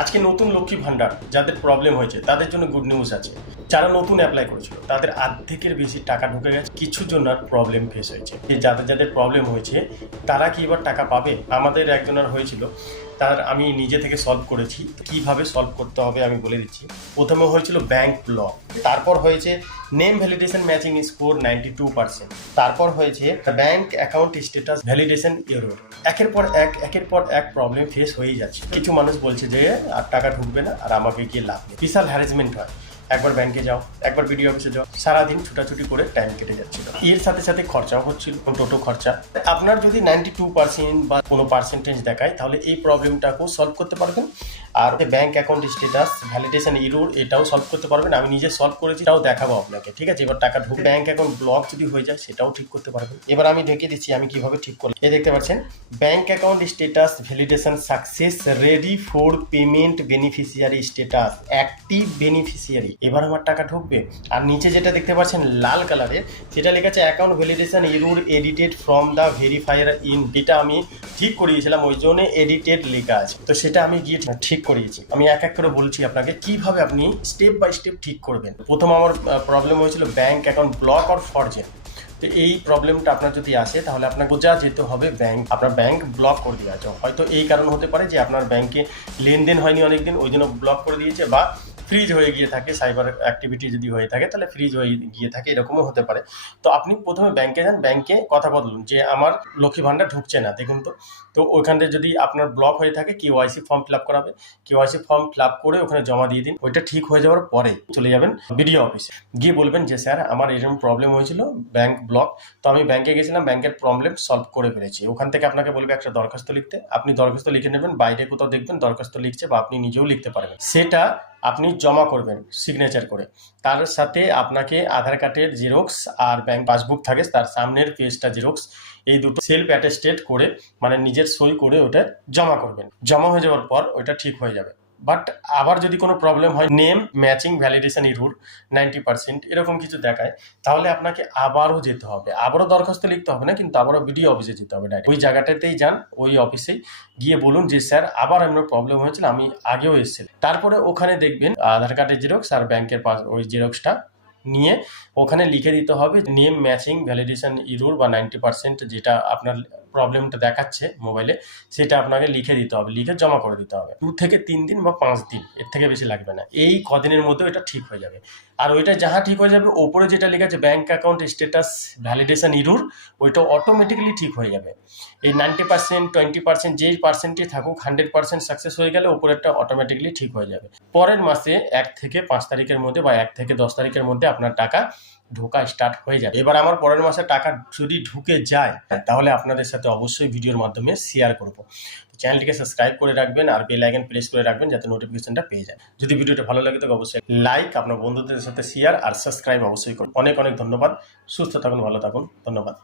আজকে নতুন লক্ষ্মী ভান্ডার যাদের প্রবলেম হয়েছে তাদের জন্য গুড নিউজ আছে। যারা নতুন অ্যাপ্লাই করেছিল তাদের অর্ধেকের বেশি টাকা ঢুকে গেছে, কিছু জনের প্রবলেম ফেস হয়েছে। যাদের যাদের প্রবলেম হয়েছে তারা কি এবার টাকা পাবে? আমাদের একজনের হয়েছিল, তার আমি নিজে থেকে সলভ করেছি। কিভাবে সলভ করতে হবে আমি বলে দিচ্ছি। প্রথমে হয়েছিল ব্যাংক ব্লক, তারপর হয়েছে নেম ভ্যালিডেশন ম্যাচিং স্কোর 92%, তারপর হয়েছে bank account status validation error. একের পর এক প্রবলেম ফেস হয়েই যাচ্ছে। কিছু মানুষ বলছে যে আর টাকা ঢুকবে না, আর আমাকে গিয়ে লাভ নেই। বিশাল হ্যারাসমেন্ট হয়। একবার ব্যাংকে যাও, একবার বিডিও অফিসে যাও, সারাদিন ছুটাছুটি করে টাইম কেটে যাচ্ছিল। এর সাথে সাথে খরচাও হচ্ছিল, টোটো খরচা। আপনার যদি 92% বা কোনো পার্সেন্টেজ দেখায় তাহলে এই প্রবলেমটাকেও সলভ করতে পারবেন। আর bank account status validation error এটাও সলভ করতে পারবেন। আমি নিজে সলভ করেছি, এটাও দেখাবো আপনাকে, ঠিক আছে? এবার টাকা ঢুকে ব্যাংক অ্যাকাউন্ট ব্লক যদি হয়ে যায় সেটাও ঠিক করতে পারবেন। এবার আমি দেখিয়ে দিচ্ছি আমি কিভাবে ঠিক করি। এই দেখতে পাচ্ছেন bank account status validation success, ready for payment, beneficiary status active beneficiary. এবার আমার টাকা ঢুকবে। আর নিচে যেটা দেখতে পাচ্ছেন লাল কালারের, সেটা লেখা আছে account validation error edited from the verifier in. এটা আমি ঠিক করিয়েছিলাম, ওই জন্য এডিটেড লেখা আছে। তো সেটা আমি গিয়ে ঠিক করিয়েছি। আমি এক এক করে বলছি আপনাকে কিভাবে আপনি স্টেপ বাই স্টেপ ঠিক করবেন। প্রথম আমার প্রবলেম হয়েছিল ব্যাংক অ্যাকাউন্ট ব্লক আর ফরজেন। তো এই প্রবলেমটা আপনার যদি আসে তাহলে আপনার বোঝা যেতে হবে আপনার ব্যাংক ব্লক করে দেওয়া আছে। হয়তো এই কারণ হতে পারে যে আপনার ব্যাংকে লেনদেন হয়নি অনেকদিন, ওই জন্য ব্লক করে দিয়েছে, বা ফ্রিজ হয়ে গিয়ে থাকে, সাইবার অ্যাক্টিভিটি যদি হয়ে থাকে তাহলে ফ্রিজ হয়ে গিয়ে থাকে, এরকমও হতে পারে। তো আপনি প্রথমে ব্যাংকে যান, ব্যাংকে কথা বলুন যে আমার লক্ষ্মী ভান্ডার ঢুকছে না, দেখুন তো ওইখানে যদি আপনার ব্লক হয়ে থাকে কেওয়াইসি ফর্ম ফিল আপ করাবে। কেওয়াইসি ফর্ম ফিল আপ করে ওখানে জমা দিয়ে দিন। ওইটা ঠিক হয়ে যাওয়ার পরে চলে যাবেন বিডিও অফিসে, গিয়ে বলবেন যে স্যার আমার এরকম প্রবলেম হয়েছিল, ব্যাংক ব্লক। তো আমি ব্যাংকে গেছিলাম, ব্যাংকের প্রবলেম সলভ করে ফেলেছি। ওখান থেকে আপনাকে বলবে একটা দরখাস্ত লিখতে। আপনি দরখাস্ত লিখে নেবেন, বাইরে কোথাও দেখবেন দরখাস্ত লিখছে, বা আপনি নিজেও লিখতে পারবেন। সেটা আপনি জমা করবেন সিগনেচার করে। তার সাথে আপনাকে আধার কার্ডের জেরক্স আর ব্যাংক পাসবুক থাকে তার সামনের পেজটা জেরক্স, এই দুটো সেলফ অ্যাটেস্টেড করে মানে নিজের সই করে ওটা জমা করবেন। জমা হয়ে যাওয়ার পর ওটা ঠিক হয়ে যাবে। বাট আবার যদি কোনো প্রবলেম হয়, নেম ম্যাচিং ভ্যালিডেশন এরর 90% এরকম কিছু দেখায়, তাহলে আপনাকে আবারও যেতে হবে। আবারও দরখাস্ত লিখতে হবে না, কিন্তু আবারও বিডিও অফিসে যেতে হবে। ওই জায়গাটাতেই যান, ওই অফিসেই গিয়ে বলুন যে স্যার আবার আমার প্রবলেম হয়েছিল, আমি আগেও এসেছিলাম। তারপরে ওখানে দেখবেন আধার কার্ডের জেরক্স আর ব্যাংকের ওই জেরক্সটা নিয়ে ওখানে লিখে দিতে হবে নেম ম্যাচিং ভ্যালিডেশন এরর বা 90% যেটা আপনার প্রবলেমটা দেখাচ্ছে মোবাইলে, সেটা আপনাকে লিখে দিতে হবে, লিখে জমা করে দিতে হবে। 2 থেকে 3 দিন বা 5 দিন, এর থেকে বেশি লাগবে না। এই কদিনের মধ্যে এটা ঠিক হয়ে যাবে। আর ওইটা যাহা ঠিক হয়ে যাবে, ওপরে যেটা লেখা আছে bank account status validation error, ওইটা অটোমেটিক্যালি ঠিক হয়ে যাবে। এই 90% 20% যেই পার্সেন্টই থাকুক, 100% সাকসেস হয়ে গেলে ওপরেরটা অটোমেটিক্যালি ঠিক হয়ে যাবে। পরের মাসে 1 থেকে 5 তারিখের মধ্যে বা 1 থেকে 10 তারিখের মধ্যে আপনার টাকা ঢোকা স্টার্ট হয়ে যাবে। এবার আমার পরের মাসে টাকা যদি ঢুকে যায় তাহলে আপনাদের সাথে অবশ্যই ভিডিওর মাধ্যমে শেয়ার করব। চ্যানেলটিকে সাবস্ক্রাইব করে রাখবেন আর বেল আইকন প্রেস করে রাখবেন যাতে নোটিফিকেশনটা পেয়ে যায়। যদি ভিডিওটা ভালো লাগে তো অবশ্যই লাইক, আপনার বন্ধুদের সাথে শেয়ার আর সাবস্ক্রাইব অবশ্যই করুন। অনেক অনেক ধন্যবাদ। সুস্থ থাকুন, ভালো থাকুন, ধন্যবাদ।